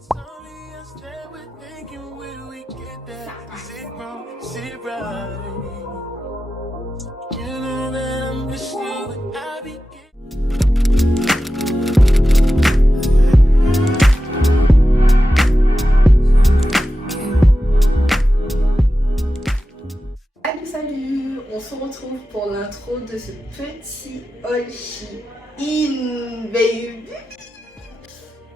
Salut, on se retrouve pour l'intro de ce petit haul Shein, baby.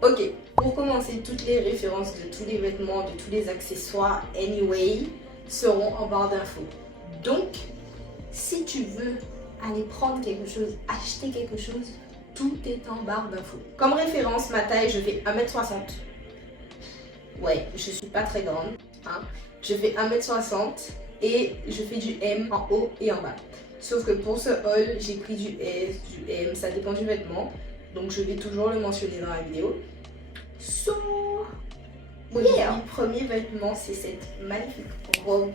Ok, pour commencer, toutes les références de tous les vêtements, de tous les accessoires, anyway, seront en barre d'infos. Donc, si tu veux aller prendre quelque chose, acheter quelque chose, tout est en barre d'infos. Comme référence, ma taille, je fais 1m60. Ouais, je suis pas très grande, hein. Je fais 1m60. Et je fais du M en haut et en bas. Sauf que pour ce haul, j'ai pris du S, du M, ça dépend du vêtement. Donc je vais toujours le mentionner dans la vidéo. So, le premier vêtement, c'est cette magnifique robe.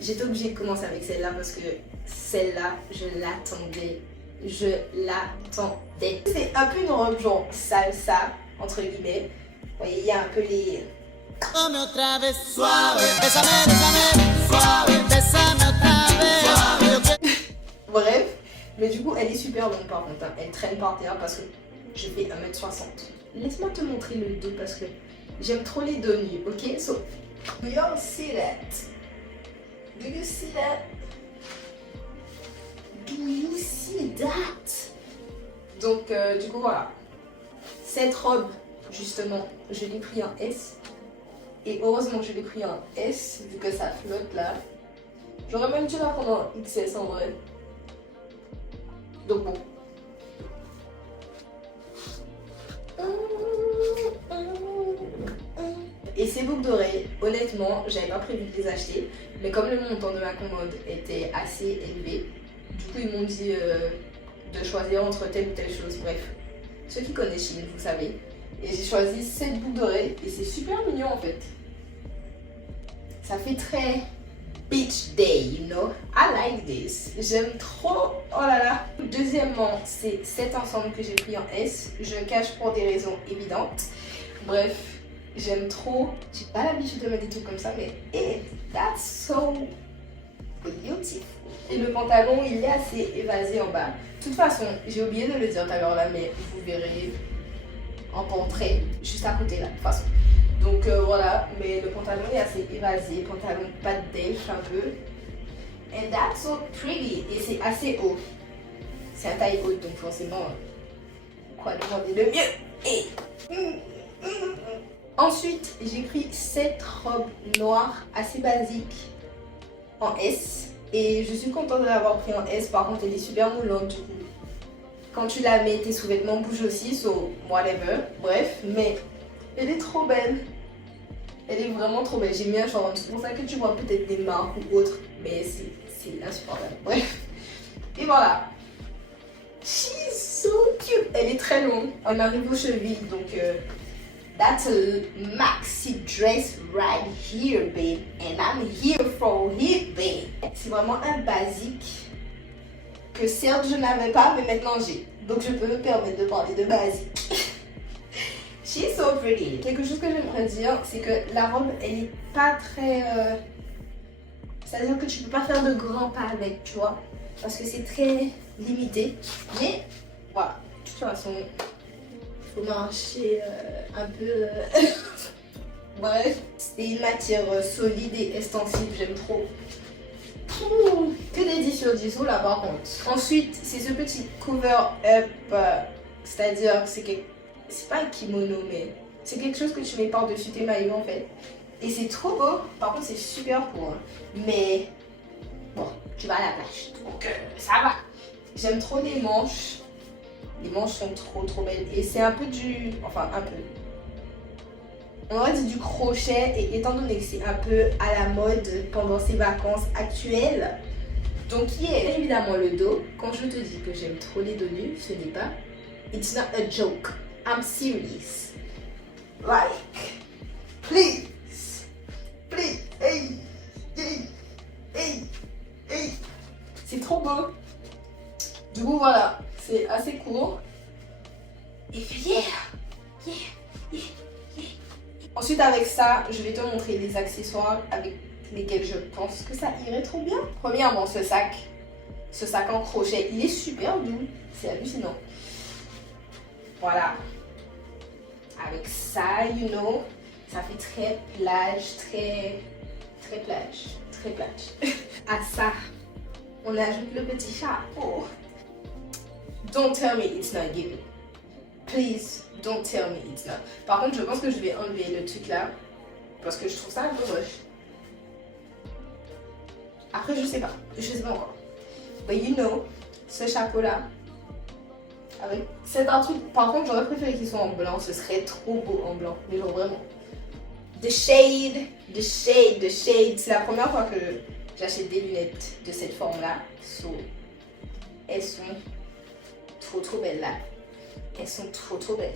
J'étais obligée de commencer avec celle-là parce que celle-là, je l'attendais. Je l'attendais. C'est un peu une robe genre salsa, entre guillemets. Vous voyez, il y a un peu les... Bref, mais du coup elle est super longue par contre, hein. Elle traîne par terre parce que je fais 1m60. Laisse-moi te montrer le dos parce que j'aime trop les dos nus, ok? So, do you see that? Do you see that? Do you see that? Donc du coup voilà, cette robe justement, je l'ai pris en S. Et heureusement que je l'ai pris en S, vu que ça flotte là. J'aurais même dû la prendre en XS en vrai. Donc bon. Et ces boucles d'oreilles, honnêtement, j'avais pas prévu de les acheter. Mais comme le montant de ma commande était assez élevé, du coup ils m'ont dit de choisir entre telle ou telle chose. Bref, ceux qui connaissent Shein, vous savez. Et j'ai choisi cette boucle d'oreille et c'est super mignon en fait. Ça fait très beach day, you know. I like this. J'aime trop. Oh là là. Deuxièmement, c'est cet ensemble que j'ai pris en S. Je cache pour des raisons évidentes. Bref, j'aime trop. J'ai pas l'habitude de mettre des trucs comme ça, mais that's so beautiful. Et le pantalon, il est assez évasé en bas. De toute façon, j'ai oublié de le dire tout à l'heure là, mais vous verrez en portrait juste à côté là, de toute façon. Donc voilà, mais le pantalon est assez évasé, pantalon pas de dèche un peu. And that's so pretty. Et c'est assez haut. C'est un taille haute, donc forcément, quoi demander de mieux. Ensuite, j'ai pris cette robe noire assez basique en S. Et je suis contente de l'avoir pris en S, par contre elle est super moulante du coup. Quand tu la mets, tes sous-vêtements bougent aussi, so whatever. Bref, mais elle est trop belle. Elle est vraiment trop belle. J'ai mis un short. C'est pour ça que tu vois peut-être des marques ou autres. Mais c'est insupportable. Bref. Et voilà. She's so cute. Elle est très longue. On arrive aux chevilles. Donc, that's a maxi dress right here, babe. And I'm here for it, babe. C'est vraiment un basique que certes je n'avais pas, mais maintenant j'ai. Donc je peux me permettre de parler de basique. She's so pretty. Quelque chose que j'aimerais dire, c'est que la robe, elle est pas très... C'est-à-dire que tu peux pas faire de grands pas avec, tu vois. Parce que c'est très limité. Mais, voilà. De toute façon, il faut marcher un peu... Bref, c'est une matière solide et extensive, j'aime trop. Que des 10 sur 10 là par contre. Ensuite, c'est ce petit cover-up, c'est-à-dire c'est pas un kimono, mais c'est quelque chose que tu mets par-dessus tes maillots en fait. Et c'est trop beau, par contre c'est super court. Mais bon, tu vas à la plage, donc ça va. J'aime trop les manches. Les manches sont trop belles. Et c'est un peu du... Enfin un peu... On aurait dit du crochet, et étant donné que c'est un peu à la mode pendant ces vacances actuelles, donc évidemment le dos. Quand je te dis que j'aime trop les dos nus, ce n'est pas, it's not a joke, I'm serious. Like, please, hey, c'est trop beau. Du coup voilà, c'est assez court. Et puis Ensuite, avec ça, je vais te montrer les accessoires avec lesquels je pense que ça irait trop bien. Premièrement, ce sac en crochet, il est super doux. C'est hallucinant. Voilà. Avec ça, you know, ça fait très plage, très plage. À ça, on ajoute le petit chapeau. Don't tell me it's not giving. Please, don't tell me it's not. Par contre, je pense que je vais enlever le truc là. Parce que je trouve ça un peu moche. Après, je sais pas encore. But you know, ce chapeau là. C'est un truc. Par contre, j'aurais préféré qu'il soit en blanc. Ce serait trop beau en blanc. Mais genre vraiment. The shade. C'est la première fois que j'achète des lunettes de cette forme là. So, elles sont trop belles là. Elles sont trop belles.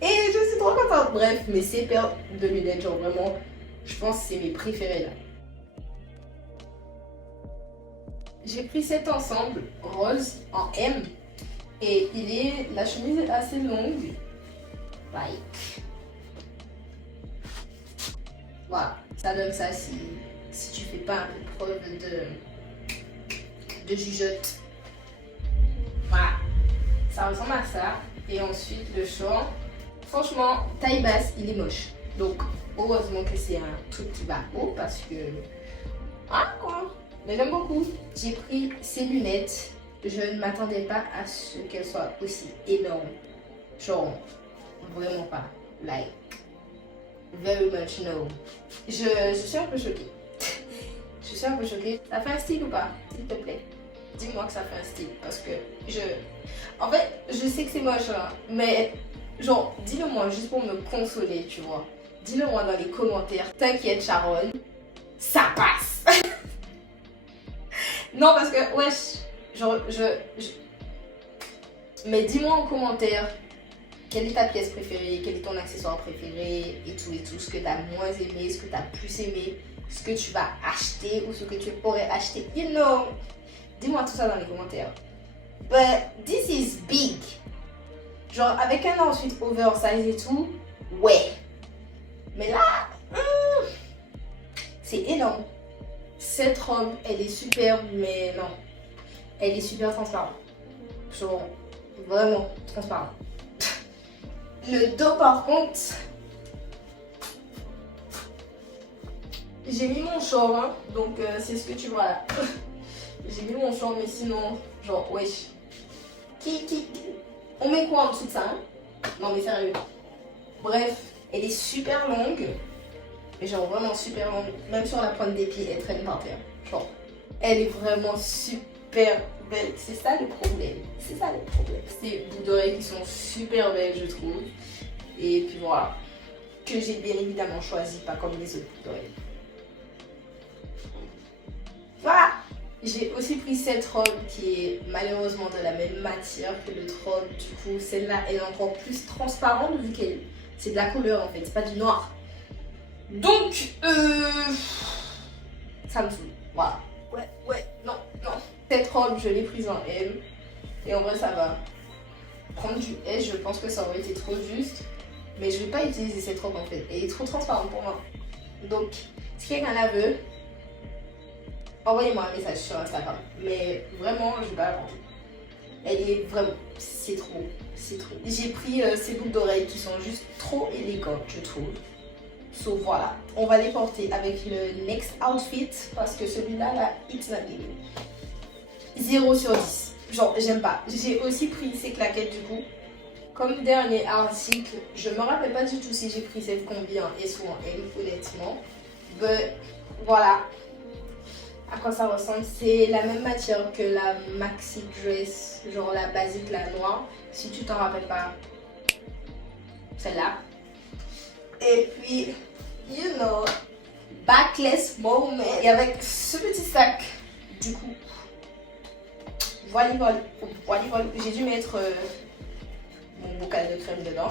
Et je suis trop contente. Bref, mais ces paires de lunettes, genre vraiment, je pense que c'est mes préférés là. J'ai pris cet ensemble rose en M. Et la chemise est assez longue. Like. Voilà, ça donne ça si tu fais pas un peu preuve de jugeote. Voilà, ça ressemble à ça. Et ensuite le short, franchement, taille basse, il est moche. Donc heureusement que c'est un truc qui va haut parce que... Ah quoi. Mais j'aime beaucoup. J'ai pris ces lunettes. Je ne m'attendais pas à ce qu'elles soient aussi énormes. Genre, vraiment pas. Like, very much no. Je suis un peu choquée. Je suis un peu choquée. Ça fait un style ou pas? S'il te plaît. Dis-moi que ça fait un style. Parce que en fait, je sais que c'est moche, hein, mais genre, dis-le moi juste pour me consoler, tu vois. Dis-le moi dans les commentaires. T'inquiète, Sharon. Ça passe. Non, parce que, wesh, mais dis-moi en commentaire quelle est ta pièce préférée, quel est ton accessoire préféré et tout, ce que tu as moins aimé, ce que tu as plus aimé, ce que tu vas acheter ou ce que tu pourrais acheter. You know, dis-moi tout ça dans les commentaires. But this is big. Genre, avec un ensuite oversize et tout, ouais. Mais là, c'est énorme. Cette robe, elle est superbe, mais non. Elle est super transparente. Genre, vraiment transparente. Le dos, par contre, j'ai mis mon short, hein, donc c'est ce que tu vois là. J'ai mis mon short, mais sinon, genre, wesh. On met quoi en dessous de ça, hein? Non, mais sérieux. Bref, elle est super longue. Mais genre vraiment super longue. Même sur la pointe des pieds, elle traîne par terre. Genre, elle est vraiment super belle. C'est ça le problème. C'est ça le problème. C'est des boucles d'oreilles qui sont super belles, je trouve. Et puis voilà. Que j'ai bien évidemment choisi, pas comme les autres boucles d'oreilles. Voilà. J'ai aussi pris cette robe qui est malheureusement de la même matière que l'autre robe. Du coup, celle-là, elle est encore plus transparente vu qu'elle... C'est de la couleur en fait, c'est pas du noir. Donc, ça me saoule. Voilà. Ouais, non. Cette robe, je l'ai prise en M. Et en vrai, ça va. Prendre du S, je pense que ça aurait été trop juste. Mais je vais pas utiliser cette robe en fait. Elle est trop transparente pour moi. Donc, si quelqu'un la veut, envoyez-moi un message sur Instagram. Mais vraiment, je vais pas la vendre. Elle est vraiment... C'est trop. J'ai pris ces boucles d'oreilles qui sont juste trop élégantes, je trouve. So voilà, on va les porter avec le next outfit parce que celui-là, là, it's not giving. 0 sur 10. Genre, j'aime pas. J'ai aussi pris ces claquettes du coup. Comme dernier article, je me rappelle pas du tout si j'ai pris cette combi en S ou en M, honnêtement. But voilà à quoi ça ressemble. C'est la même matière que la maxi dress, genre la basique, la noire. Si tu t'en rappelles pas, celle-là. Et puis, you know, backless moment. Et avec ce petit sac, du coup, voilà. J'ai dû mettre mon bocal de crème dedans.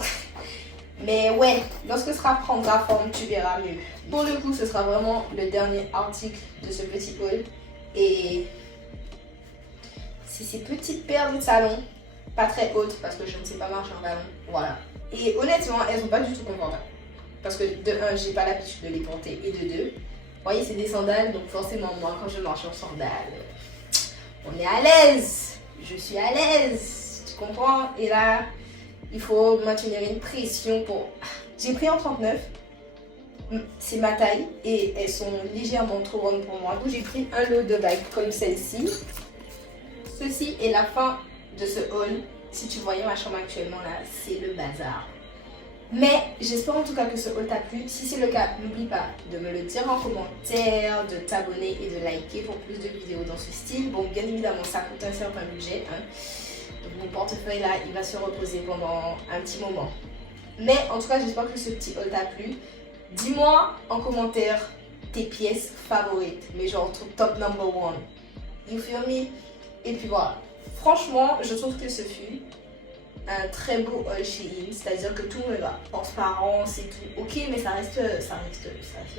Mais ouais, lorsque ça prendra forme, tu verras mieux. Pour le coup, ce sera vraiment le dernier article de ce petit haul. Et c'est ces petites perles de salon pas très hautes parce que je ne sais pas marcher en ballon. Voilà. Et honnêtement, elles sont pas du tout confortables. Parce que de 1, j'ai pas l'habitude de les porter. Et de 2, vous voyez, c'est des sandales. Donc forcément, moi, quand je marche en sandales, on est à l'aise. Je suis à l'aise. Tu comprends? Et là, il faut maintenir une pression pour... J'ai pris en 39. C'est ma taille. Et elles sont légèrement trop grandes pour moi. Donc j'ai pris un lot de bagues comme celle-ci. Ceci est la fin de ce haul. Si tu voyais ma chambre actuellement là, c'est le bazar. Mais j'espère en tout cas que ce haul t'a plu. Si c'est le cas, n'oublie pas de me le dire en commentaire, de t'abonner et de liker pour plus de vidéos dans ce style. Bon, bien évidemment, ça coûte un certain budget. Hein. Donc mon portefeuille là, il va se reposer pendant un petit moment. Mais en tout cas, j'espère que ce petit haul t'a plu. Dis-moi en commentaire tes pièces favorites, mais genre top number one. You feel me? Et puis voilà. Franchement, je trouve que ce fut un très beau haul Shein, c'est-à-dire que tout me va. Transparence et tout. Ok, mais ça reste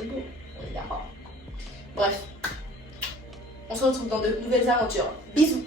beau. On est d'accord. Bref. On se retrouve dans de nouvelles aventures. Bisous!